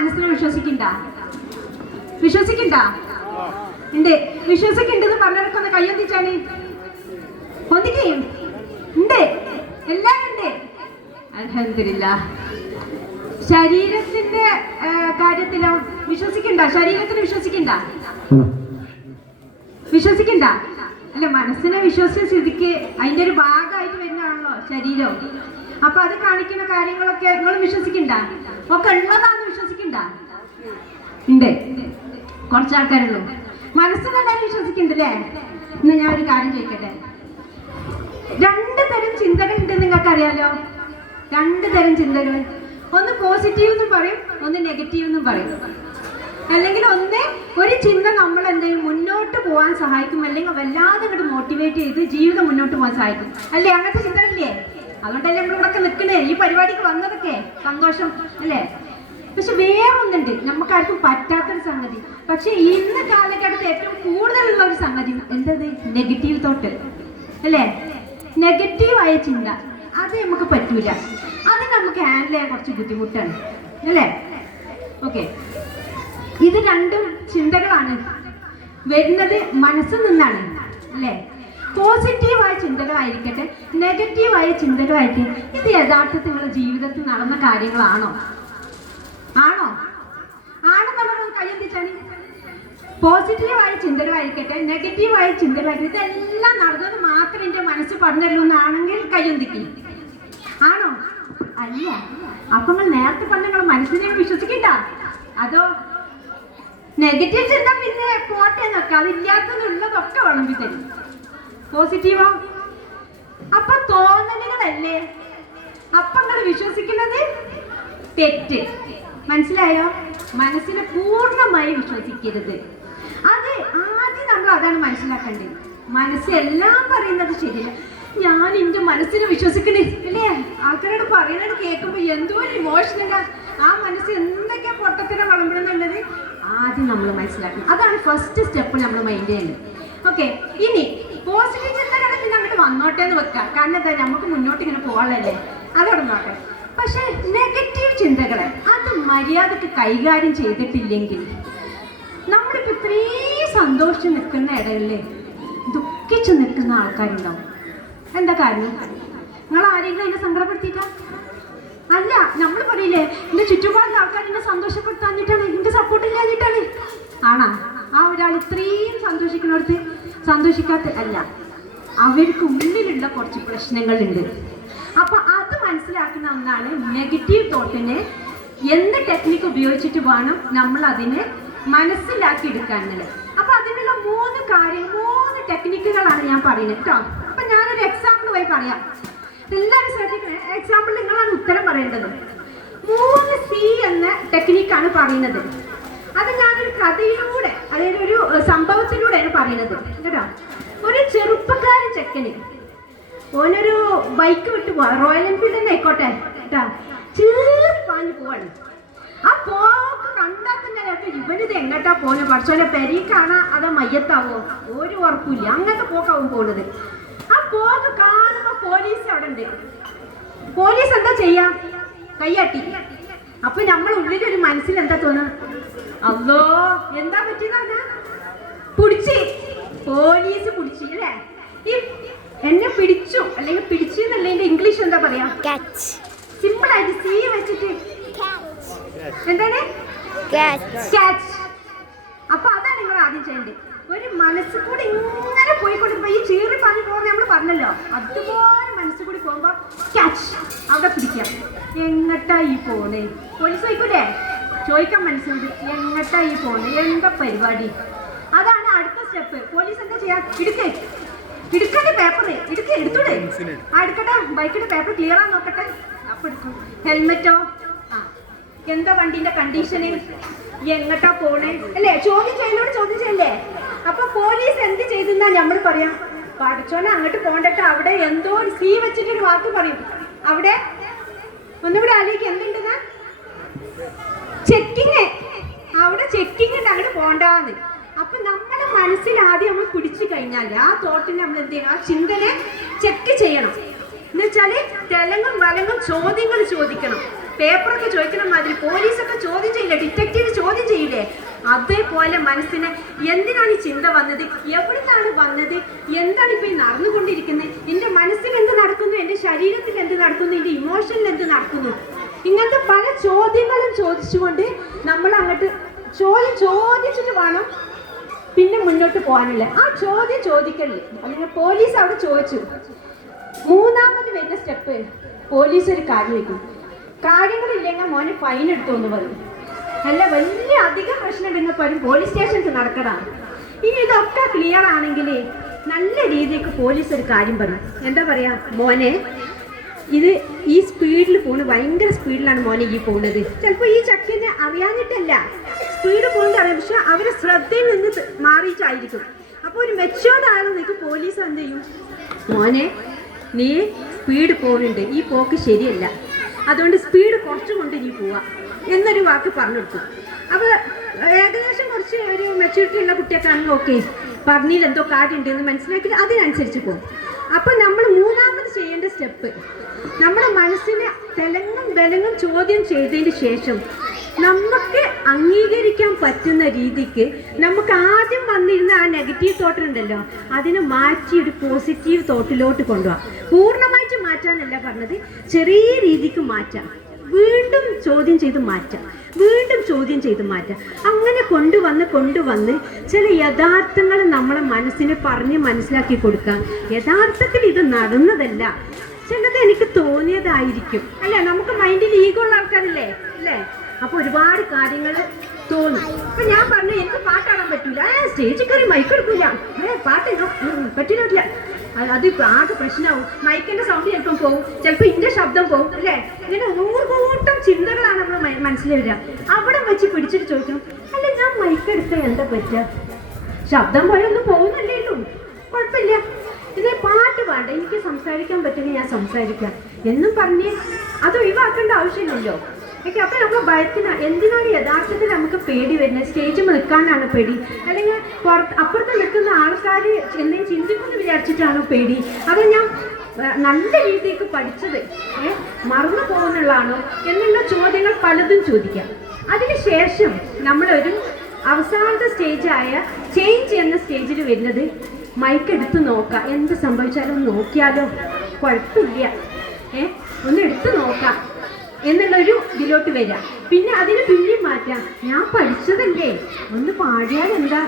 മനസ്സിനെ വിശ്വസിക്കണ്ട? വിശ്വസിക്കണ്ട? ഉണ്ട്. വിശ്വസിക്കുണ്ടെന്ന് പറഞ്ഞവരൊക്കെ ഒന്ന് കയ്യൊന്നിച്ചാണ്. ഒന്നിക്കും ഉണ്ട്, എല്ലാരും ഉണ്ട്. അൽഹംദുലില്ലാഹ്. ശരീരത്തിന്റെ കാര്യത്തിലോ വിശ്വസിക്കണ്ട? ശരീരത്തിന് വിശ്വസിക്കണ്ട? വിശ്വസിക്കണ്ട? അല്ല, മനസ്സിനെ വിശ്വസിച്ച സ്ഥിതിക്ക് അതിന്റെ ഒരു ഭാഗമായിട്ട് വരുന്നതാണല്ലോ ശരീരം. അപ്പൊ അത് കാണിക്കുന്ന കാര്യങ്ങളൊക്കെ നിങ്ങൾ വിശ്വസിക്കണ്ട? ഒക്കെ ഉള്ളതാന്ന് വിശ്വസിക്കണ്ട? ഉണ്ട്. കുറച്ചാൾക്കാരുള്ളൂ. മനസ്സിനെല്ലാരും വിശ്വസിക്കണ്ടല്ലേ? ഇന്ന് ഞാൻ ഒരു കാര്യം ചോദിക്കട്ടെ. 2 തരം ചിന്തകൾ ഉണ്ട്, നിങ്ങൾക്ക് അറിയാലോ. 2 തരം ചിന്തകൾ. ഒന്ന് പോസിറ്റീവ് എന്നും പറയും, ഒന്ന് നെഗറ്റീവ് എന്നും പറയും. അല്ലെങ്കിൽ ഒരു ചിന്ത നമ്മൾ എന്തെങ്കിലും മുന്നോട്ട് പോകാൻ സഹായിക്കും, അല്ലെങ്കിൽ വല്ലാതെ അങ്ങോട്ട് മോട്ടിവേറ്റ് ചെയ്ത് ജീവിതം മുന്നോട്ട് പോകാൻ സഹായിക്കും. അല്ലേ? അങ്ങനത്തെ ചിന്തകളില്ലേ? അതുകൊണ്ടല്ലേ നമ്മൾ ഇവിടെ നിൽക്കണേ, ഈ പരിപാടിക്ക് വന്നതൊക്കെ. സന്തോഷം അല്ലേ? പക്ഷെ വേറൊന്നുണ്ട്, നമുക്കാർക്കും പറ്റാത്തൊരു സംഗതി. പക്ഷെ ഇന്ന് കാലഘട്ടത്തിൽ ഏറ്റവും കൂടുതലുള്ള ഒരു സംഗതി എന്തത്? നെഗറ്റീവ് തോട്ട് അല്ലേ? നെഗറ്റീവായ ചിന്ത. അത് നമുക്ക് പറ്റൂല. അത് നമുക്ക് ഹാൻഡിൽ ചെയ്യാൻ കുറച്ച് ബുദ്ധിമുട്ടാണ് അല്ലേ? ഓക്കെ. ഇത് 2 ചിന്തകളാണ് വരുന്നത് മനസ്സിൽ നിന്നാണ് അല്ലേ? പോസിറ്റീവായ ചിന്തകളായിരിക്കട്ടെ, നെഗറ്റീവായ ചിന്തകളായിരിക്കും. ഇത് യഥാർത്ഥത്തിൽ നിങ്ങളുടെ ജീവിതത്തിൽ നടന്ന കാര്യങ്ങളാണോ? ആണോ? ആണെന്നുള്ളത് കയ്യെത്തിച്ചാണ്. പോസിറ്റീവായ ചിന്തകളായിരിക്കട്ടെ, നെഗറ്റീവായ ചിന്തകളായിരിക്കട്ടെ, ഇതെല്ലാം നടന്നത് മാത്രം എൻ്റെ മനസ്സ് പറഞ്ഞല്ലോ എന്നാണെങ്കിൽ കയ്യൊന്തിക്കും. ആണോ? അല്ല. അപ്പൊ നിങ്ങൾ നേരത്തെ പറഞ്ഞ നിങ്ങളെ മനസ്സിനെ വിശ്വസിക്കണ്ട? അതോ നെഗറ്റീവ് ചിന്ത പിന്നെ പോട്ടെ നോക്കാം, അതില്ലാത്തതുള്ളതൊക്കെ വിളമ്പി തരും. പോസിറ്റീവോ? അപ്പൊ തോന്നലുകളല്ലേ? അപ്പൊ നിങ്ങൾ വിശ്വസിക്കുന്നത് തെറ്റ്. മനസ്സിലായോ? മനസ്സിനെ പൂർണ്ണമായി വിശ്വസിക്കരുത്. അത് ആദ്യം നമ്മൾ അതാണ് മനസ്സിലാക്കേണ്ടത്. മനസ്സ് എല്ലാം പറയുന്നത് ശരിയല്ല. ഞാൻ എൻ്റെ മനസ്സിനെ വിശ്വസിക്കണേ അല്ലേ? ആൾക്കാരോട് പറയുന്നത് കേൾക്കുമ്പോൾ എന്തോ ഒരു ഇമോഷണലാ. ആ മനസ്സ് എന്തൊക്കെ പൊട്ടത്തിനെ വളമ്പണമെന്നുള്ളത് ആദ്യം നമ്മൾ മനസ്സിലാക്കണം. അതാണ് ഫസ്റ്റ് സ്റ്റെപ്പ് നമ്മൾ മൈൻഡ് ചെയ്യേണ്ടത്. ഓക്കെ. ഇനി പോസിറ്റീവ് ചിന്തകളെ പിന്നെ അങ്ങോട്ട് വന്നോട്ടെ എന്ന് വെക്കാം. കാരണം എന്താ, നമുക്ക് മുന്നോട്ട് ഇങ്ങനെ പോകാനല്ലേ, അതോടെ നോക്കാം. പക്ഷെ നെഗറ്റീവ് ചിന്തകളെ അത് മര്യാദക്ക് കൈകാര്യം ചെയ്തിട്ടില്ലെങ്കിൽ നമ്മളിപ്പോൾ ഇത്രയും സന്തോഷിച്ച് നിൽക്കുന്ന ഇടയില്ലേ ദുഃഖിച്ച് നിൽക്കുന്ന ആൾക്കാരുണ്ടാവും. എന്താ കാര്യം? നിങ്ങൾ ആരെങ്കിലും അതിനെ സങ്കടപ്പെടുത്തിയിട്ടാ? അല്ല. നമ്മൾ പറയില്ലേ, എൻ്റെ ചുറ്റുപാടുള്ള ആൾക്കാർ എന്നെ സന്തോഷപ്പെടുത്താഞ്ഞിട്ടാണ്, എൻ്റെ സപ്പോർട്ട് ഇല്ലാഞ്ഞിട്ടാണ്. ആണോ? ആ ഒരാൾ ഇത്രയും സന്തോഷിക്കുന്നിടത്ത് സന്തോഷിക്കാത്ത അല്ല, അവർക്ക് ഉള്ളിലുള്ള കുറച്ച് പ്രശ്നങ്ങളുണ്ട്. അപ്പൊ അത് മനസ്സിലാക്കുന്ന ഒന്നാണ് നെഗറ്റീവ് തോട്ടിനെ എന്ത് ടെക്നിക്ക് ഉപയോഗിച്ചിട്ട് വേണം നമ്മൾ അതിനെ മനസ്സിലാക്കി എടുക്കാനുള്ളത്. അപ്പൊ അതിനുള്ള 3 ടെക്നിക്കുകളാണ് ഞാൻ പറയുന്നത് കേട്ടോ. അപ്പൊ ഞാനൊരു എക്സാമ്പിൾ പോയി പറയാം. എല്ലാവരും ശ്രദ്ധിക്കണേ. എക്സാമ്പിൾ നിങ്ങളാണ് ഉത്തരം പറയേണ്ടത്. 3C എന്ന ടെക്നിക്കാണ് പറയുന്നത്. അത് ഞാനൊരു കഥയിലൂടെ, അതായത് ഒരു സംഭവത്തിലൂടെയാണ് പറയുന്നത് കേട്ടോ. ഒരു ചെറുപ്പക്കാരൻ ചെക്കന് ഓനൊരു ബൈക്ക് വിട്ട് പോവാ, റോയൽ എൻഫീൽഡ് തന്നെ ആയിക്കോട്ടെ കേട്ടാ, ചീറി പാഞ്ഞു പോവാണ്. ആ പോക്ക് കണ്ടാൽ തന്നെ ഇവനിത് എങ്ങോട്ടാ പോന്നെ, പഠിച്ചോലെ പെരീക്കാണാ അതോ മയ്യത്താവോ ഒരു ഉറപ്പില്ല, അങ്ങനത്തെ പോക്കാവും പോകുന്നത്. ആ പോക്ക് കാണുമ്പോ പോലീസ് അവിടെ ഉണ്ട്. പോലീസ് എന്താ ചെയ്യാ? കയ്യാട്ടി. അപ്പൊ നമ്മൾ ഉള്ളിലൊരു മനസ്സിൽ എന്താ തോന്നുക? അല്ലോ എന്താ പറ്റിയതാണ്? പിടിച്ച്, പോലീസ് പിടിച്ചു അല്ലേ? ഈ എന്നെ പിടിച്ചു അല്ലെങ്കിൽ പിടിച്ചു എന്നല്ലേ ഇംഗ്ലീഷ് എന്താ പറയാ? സിമ്പിൾ ആയിട്ട് സി വെച്ചിട്ട് എന്താണ്? ക്യാച്ച്. അപ്പൊ അതാണ് നിങ്ങൾ ആദ്യം ചെയ്യേണ്ടത്. ഒരു മനസ്സിൽ കൂടി ഇങ്ങനെ പോയിക്കൊണ്ടിരുമ്പോ ഈ ചീറി പാഞ്ഞു പോകുന്ന നമ്മൾ പറഞ്ഞല്ലോ, അതുപോലെ മനസ്സിൽ കൂടി പോകുമ്പോ ക്യാച്ച്, അവിടെ പിടിക്കാം. എങ്ങട്ടാ ഈ പോണേ? പോലീസ് ചോദിക്കൂലേ, ചോദിക്കാൻ മനസ്സിലുണ്ട്, എങ്ങട്ടാ ഈ പോണേ, എന്താ പരിപാടി? അതാണ് അടുത്ത സ്റ്റെപ്പ്. പോലീസ് എന്താ ചെയ്യാ? എടുക്കട്ടെ പേപ്പർ, എടുത്തൂടെ? എടുക്കട്ടെ, ബൈക്കിന്റെ പേപ്പർ ക്ലിയർ ആണെന്ന് നോക്കട്ടെ. അപ്പൊ എടുക്കും. ഹെൽമെറ്റോ? എന്താ വണ്ടിന്റെ കണ്ടീഷന്, എങ്ങട്ടാ പോണേ അല്ലേ? ചോദ്യം ചെയ്യല്ലേ? അപ്പൊ പോലീസ് എന്ത് ചെയ്തെന്നാ നമ്മൾ പറയാം? പഠിച്ചോനെ അങ്ങോട്ട് പോകണ്ടട്ടോ, അവിടെ എന്തോ ഒരു സി വെച്ചിട്ടൊരു വാക്ക് പറയും. അവിടെ ഒന്നുകൂടെ ആലോചിക്ക്, എന്തുണ്ടെന്ന്? ചെക്കിങ്. അവിടെ ചെക്കിങ് ഉണ്ട്, അങ്ങോട്ട് പോണ്ടാന്ന്. അപ്പൊ നമ്മുടെ മനസ്സിൽ ആദ്യം നമ്മൾ പിടിച്ചു കഴിഞ്ഞാൽ ആ തോട്ടിനെ നമ്മൾ എന്ത് ചെയ്യണം? ആ ചിന്തനെ ചെക്ക് ചെയ്യണം. എന്നുവെച്ചാല് തെലങ്ങും വലങ്ങും ചോദ്യങ്ങൾ ചോദിക്കണം. പേപ്പറൊക്കെ ചോദിക്കണം മാതിരി പോലീസൊക്കെ ചോദ്യം ചെയ്യില്ലേ, ഡിറ്റക്റ്റീവ് ചോദ്യം ചെയ്യില്ലേ, അതേപോലെ മനസ്സിന് എന്തിനാണ് ഈ ചിന്ത വന്നത്, എവിടുന്നാണ് വന്നത്, എന്താണ് ഇപ്പൊ ഈ നടന്നുകൊണ്ടിരിക്കുന്നത്, എൻ്റെ മനസ്സിൽ എന്ത് നടക്കുന്നു, എൻ്റെ ശരീരത്തിൽ എന്ത് നടക്കുന്നു, എൻ്റെ ഇമോഷനിൽ എന്ത് നടക്കുന്നു, ഇങ്ങനത്തെ പല ചോദ്യങ്ങളും ചോദിച്ചുകൊണ്ട് നമ്മൾ അങ്ങോട്ട് ചോദിച്ചിട്ട് വേണം പിന്നെ മുന്നോട്ട് പോകാനില്ല. ആ ചോദ്യം ചോദിക്കല്ലേ, അല്ലെങ്കിൽ പോലീസ് അവിടെ ചോദിച്ചു. മൂന്നാമത് വരുന്ന സ്റ്റെപ്പ്, പോലീസ് ഒരു കാര്യം വയ്ക്കും, കാര്യങ്ങളില്ലെങ്കിൽ മോനെ ഫൈൻ എടുത്തോന്ന് പറയും. അല്ല വലിയ അധികം പ്രശ്നം ഉണ്ടെങ്കിൽ പറയും പോലീസ് സ്റ്റേഷനിൽ നടക്കണം. ഇനി ഇതൊക്കെ ക്ലിയർ ആണെങ്കിൽ നല്ല രീതിക്ക് പോലീസ് ഒരു കാര്യം പറയും. എന്താ പറയാ, മോനെ ഇത് ഈ സ്പീഡിൽ പോകുന്നത്, ഭയങ്കര സ്പീഡിലാണ് മോനെ ഈ പോകുന്നത്. ചിലപ്പോൾ ഈ ചക്കിനെ അറിയാഞ്ഞിട്ടല്ല സ്പീഡ് പോകുന്നത് അറിയാം, പക്ഷെ അവരെ ശ്രദ്ധയിൽ നിന്ന് മാറിയിട്ടായിരിക്കും. അപ്പോൾ ഒരു മെച്ചോർഡ് ആയാലും നിങ്ങൾക്ക് പോലീസ് എന്ത് ചെയ്യും, മോനെ നീ സ്പീഡ് പോകുന്നുണ്ട്, ഈ പോക്ക് ശരിയല്ല, അതുകൊണ്ട് സ്പീഡ് കുറച്ചുകൊണ്ട് നീ പോവാ എന്നൊരു വാക്ക് പറഞ്ഞു കൊടുക്കും. അപ്പോൾ ഏകദേശം കുറച്ച് ഒരു മെച്യൂരിറ്റി ഉള്ള കുട്ടിയൊക്കെയാണെങ്കിൽ ഓക്കെ, പറഞ്ഞതിൽ എന്തോ കാര്യമുണ്ടെന്ന് മനസ്സിലാക്കി അതിനനുസരിച്ച് പോകും. അപ്പോൾ നമ്മൾ മൂന്നാമത് ചെയ്യേണ്ട സ്റ്റെപ്പ്, നമ്മുടെ മനസ്സിനെ തെലങ്ങും ചോദ്യം ചെയ്തതിന് ശേഷം നമുക്ക് അംഗീകരിക്കാൻ പറ്റുന്ന രീതിക്ക് നമുക്ക് ആദ്യം വന്നിരുന്ന ആ നെഗറ്റീവ് തോട്ടുണ്ടല്ലോ അതിനെ മാറ്റി ഒരു പോസിറ്റീവ് തോട്ടിലോട്ട് കൊണ്ടുപോകാം. പൂർണ്ണമായിട്ട് മാറ്റാനല്ല പറഞ്ഞത്, ചെറിയ രീതിക്ക് മാറ്റാം, വീണ്ടും ചോദ്യം ചെയ്ത് മാറ്റാം, വീണ്ടും ചോദ്യം ചെയ്ത് മാറ്റാം. അങ്ങനെ കൊണ്ടുവന്ന് ചില യഥാർത്ഥങ്ങൾ നമ്മളെ മനസ്സിനെ പറഞ്ഞ് മനസ്സിലാക്കി കൊടുക്കാം. യഥാർത്ഥത്തിൽ ഇത് നടന്നതല്ല, ചിലത് എനിക്ക് തോന്നിയതായിരിക്കും, അല്ലേ? നമുക്ക് മൈൻഡിൽ ഈഗോ ഉള്ള ആൾക്കാരല്ലേ, അല്ലേ? അപ്പോൾ ഒരുപാട് കാര്യങ്ങൾ തോന്നും. അപ്പം ഞാൻ പറഞ്ഞു എനിക്ക് പാട്ടാടാൻ പറ്റൂല, സ്റ്റേജിൽ കയറി മൈക്ക് എടുക്കില്ല, പാട്ട് പറ്റില്ല, അത് ആകെ പ്രശ്നമാവും, മൈക്കിൻ്റെ സൗണ്ട് ചിലപ്പം പോകും, ചിലപ്പോൾ ഇതിൻ്റെ ശബ്ദം പോകും, അല്ലേ? ഇങ്ങനെ 100 കൂട്ടം ചിന്തകളാണ് നമ്മൾ മനസ്സിൽ വരിക. അവിടെ വെച്ച് പിടിച്ചിട്ട് ചോദിക്കണം, അല്ല ഞാൻ മൈക്ക് എടുത്താൽ എന്താ പറ്റുക, ശബ്ദം പോയൊന്നും പോകുന്നല്ലേ ഉള്ളൂ, കുഴപ്പമില്ല, ഇതേ പാട്ട് വേണ്ട, എനിക്ക് സംസാരിക്കാൻ പറ്റുമെങ്കിൽ ഞാൻ സംസാരിക്കാം എന്നും പറഞ്ഞ് അത് ഒഴിവാക്കേണ്ട ആവശ്യമില്ലല്ലോ. ഓക്കെ, അപ്പം നമ്മൾ ഭയത്തിന് എന്തിനാണ് യഥാർത്ഥത്തിൽ നമുക്ക് പേടി വരുന്നത്? സ്റ്റേജിൽ നിൽക്കാനാണ് പേടി, അല്ലെങ്കിൽ അപ്പുറത്ത് നിൽക്കുന്ന ആൾക്കാർ എന്തെങ്കിലും ചിന്തിക്കുമെന്ന് വിചാരിച്ചിട്ടാണോ പേടി? അത് ഞാൻ നല്ല രീതിക്ക് പഠിച്ചത് മറന്നു പോകുന്നുള്ളതാണോ എന്നുള്ള ചോദ്യങ്ങൾ പലതും ചോദിക്കാം. അതിനുശേഷം നമ്മളൊരു അവസാനത്തെ സ്റ്റേജായ ചേഞ്ച് എന്ന സ്റ്റേജിൽ വരുന്നത് മൈക്ക് എടുത്ത് നോക്കാം, എന്ത് സംഭവിച്ചാലും നോക്കിയാലോ, കുഴപ്പമില്ല, ഒന്ന് എടുത്ത് നോക്കാം എന്നുള്ളൊരു ഇതിലോട്ട് വരാം. പിന്നെ അതിന് പിന്നെയും മാറ്റാം, ഞാൻ പഠിച്ചതല്ലേ, ഒന്ന് പാടിയാൽ എന്താ,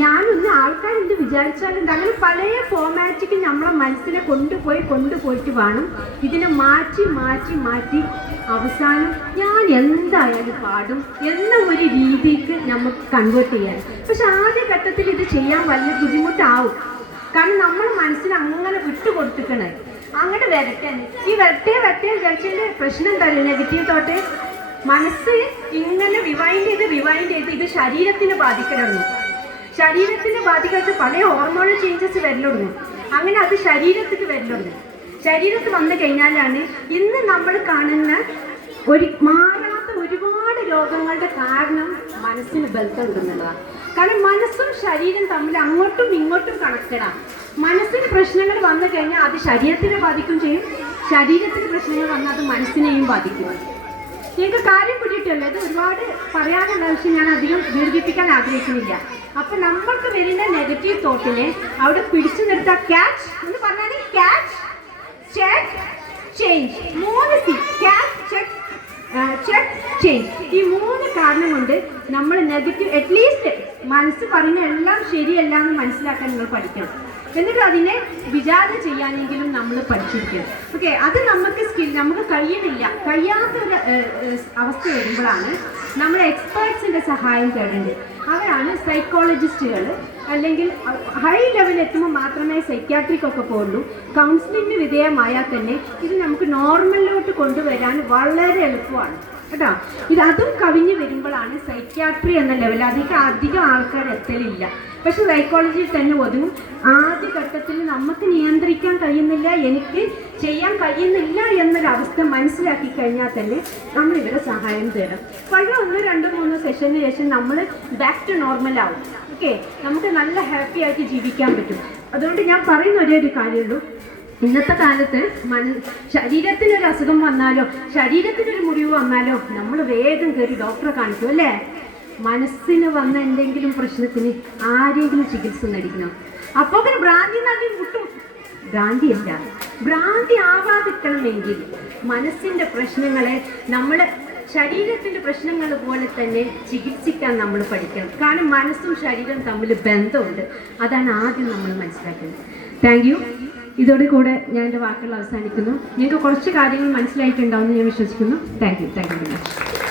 ഞാനൊന്ന് ആൾക്കാരെന്ത് വിചാരിച്ചാലുണ്ട്. അങ്ങനെ പല ഫോമാറ്റിക്ക് നമ്മളെ മനസ്സിനെ കൊണ്ടുപോയിട്ട് വേണം ഇതിനെ മാറ്റി അവസാനം ഞാൻ എന്തായാലും പാടും എന്ന ഒരു രീതിക്ക് നമുക്ക് കൺവേർട്ട് ചെയ്യാൻ. പക്ഷെ ആദ്യ ഘട്ടത്തിൽ ഇത് ചെയ്യാൻ വലിയ ബുദ്ധിമുട്ടാവും, കാരണം നമ്മൾ മനസ്സിന് അങ്ങനെ വിട്ടുകൊടുത്തിക്കണേ, അങ്ങോട്ട് വരട്ടെ, ഈ വരട്ടെ വിചാരിച്ചതിൻ്റെ പ്രശ്നം എന്തായാലും നെഗറ്റീവ് തോട്ട് മനസ്സ് ഇങ്ങനെ റിവൈൻഡ് ചെയ്ത് ഇത് ശരീരത്തിനെ ബാധിക്കണമെന്നു. ശരീരത്തിനെ ബാധിക്കാത്ത പല ഹോർമോണൽ ചേഞ്ചസ് വരലുടങ്ങും. അങ്ങനെ അത് ശരീരത്തിൽ വരലുടങ്ങും. ശരീരത്തിൽ വന്നു കഴിഞ്ഞാലാണ് ഇന്ന് നമ്മൾ കാണുന്ന മാറാത്ത ഒരുപാട് രോഗങ്ങളുടെ കാരണം മനസ്സിന് ബന്ധം ഉണ്ടെന്നുള്ളതാണ്. കാരണം മനസ്സും ശരീരം തമ്മിൽ അങ്ങോട്ടും ഇങ്ങോട്ടും കണക്റ്റഡാണ്. മനസ്സിന് പ്രശ്നങ്ങൾ വന്നു കഴിഞ്ഞാൽ അത് ശരീരത്തിനെ ബാധിക്കും ചെയ്യും, ശരീരത്തിന് പ്രശ്നങ്ങൾ വന്നാൽ അത് മനസ്സിനെയും ബാധിക്കും. നിങ്ങൾക്ക് കാര്യം പിടിയിട്ടല്ലോ, ഇത് ഒരുപാട് പറയാനുള്ള ആവശ്യം ഞാൻ അധികം ദീർഘിപ്പിക്കാൻ ആഗ്രഹിക്കുന്നില്ല. അപ്പം നമ്മൾക്ക് വരുന്ന നെഗറ്റീവ് തോട്ടിനെ അവിടെ പിടിച്ചു നിർത്താൻ ക്യാച്ച് എന്ന് പറഞ്ഞാൽ catch, check, change, 3 C, catch, check, change. ഈ 3 കാരണം കൊണ്ട് നമ്മൾ നെഗറ്റീവ് അറ്റ്ലീസ്റ്റ് മനസ്സ് പറയുന്ന എല്ലാം ശരിയല്ല എന്ന് മനസ്സിലാക്കാൻ നിങ്ങൾ പഠിക്കണം. എന്നിട്ട് അതിനെ വിചാരണ ചെയ്യാനെങ്കിലും നമ്മൾ പഠിച്ചിരിക്കണം. ഓക്കെ, അത് നമുക്ക് കഴിയാത്തൊരു അവസ്ഥ വരുമ്പോഴാണ് നമ്മൾ എക്സ്പേർട്സിൻ്റെ സഹായം തേടേണ്ടത്. അവരാണ് സൈക്കോളജിസ്റ്റുകൾ, അല്ലെങ്കിൽ ഹൈ ലെവലിൽ എത്തുമ്പോൾ മാത്രമേ സൈക്യാട്രിക്കൊക്കെ പോകുള്ളൂ. കൗൺസിലിങ്ങിന് വിധേയമായാൽ തന്നെ ഇത് നമുക്ക് നോർമലിലോട്ട് കൊണ്ടുവരാൻ വളരെ എളുപ്പമാണ് കേട്ടോ. അതും കവിഞ്ഞ് വരുമ്പോഴാണ് സൈക്യാട്രി എന്ന ലെവൽ അധികം ആൾക്കാർ എത്തലില്ല. പക്ഷെ സൈക്കോളജിയിൽ തന്നെ ഒതുങ്ങും. ആദ്യ ഘട്ടത്തിൽ നമുക്ക് നിയന്ത്രിക്കാൻ കഴിയുന്നില്ല, എനിക്ക് ചെയ്യാൻ കഴിയുന്നില്ല എന്നൊരവസ്ഥ മനസ്സിലാക്കി കഴിഞ്ഞാൽ തന്നെ നമ്മൾ ഇവരെ സഹായം തേടാം. പഴയ 1, 2, 3 സെഷന് ശേഷം നമ്മൾ ബാക്ക് ടു നോർമൽ ആവും. ഓക്കെ, നമുക്ക് നല്ല ഹാപ്പി ആയിട്ട് ജീവിക്കാൻ പറ്റും. അതുകൊണ്ട് ഞാൻ പറയുന്ന ഒരേ ഒരു കാര്യമുള്ളൂ, ഇന്നത്തെ കാലത്ത് ശരീരത്തിനൊരു അസുഖം വന്നാലോ ശരീരത്തിനൊരു മുറിവ് വന്നാലോ നമ്മൾ വേഗം കയറി ഡോക്ടറെ കാണിക്കും അല്ലേ? മനസ്സിന് വന്ന എന്തെങ്കിലും പ്രശ്നത്തിന് ആരെങ്കിലും ചികിത്സ നേടിക്കണം. അപ്പോൾ പിന്നെ ഭ്രാന്തി നാട്ടിൽ മുട്ടും. ഭ്രാന്തിയല്ല, ഭ്രാന്തി ആവാതിരിക്കണമെങ്കിൽ മനസ്സിൻ്റെ പ്രശ്നങ്ങളെ നമ്മുടെ ശരീരത്തിൻ്റെ പ്രശ്നങ്ങൾ പോലെ തന്നെ ചികിത്സിക്കാൻ നമ്മൾ പഠിക്കണം. കാരണം മനസ്സും ശരീരവും തമ്മിൽ ബന്ധമുണ്ട്. അതാണ് ആദ്യം നമ്മൾ മനസ്സിലാക്കുന്നത്. Thank you. ഇതോടെ കൂടെ ഞാൻ എൻ്റെ വാക്കുകൾ അവസാനിക്കുന്നു. നിങ്ങൾക്ക് കുറച്ച് കാര്യങ്ങൾ മനസ്സിലായിട്ടുണ്ടാവുമെന്ന് ഞാൻ വിശ്വസിക്കുന്നു. Thank you very much.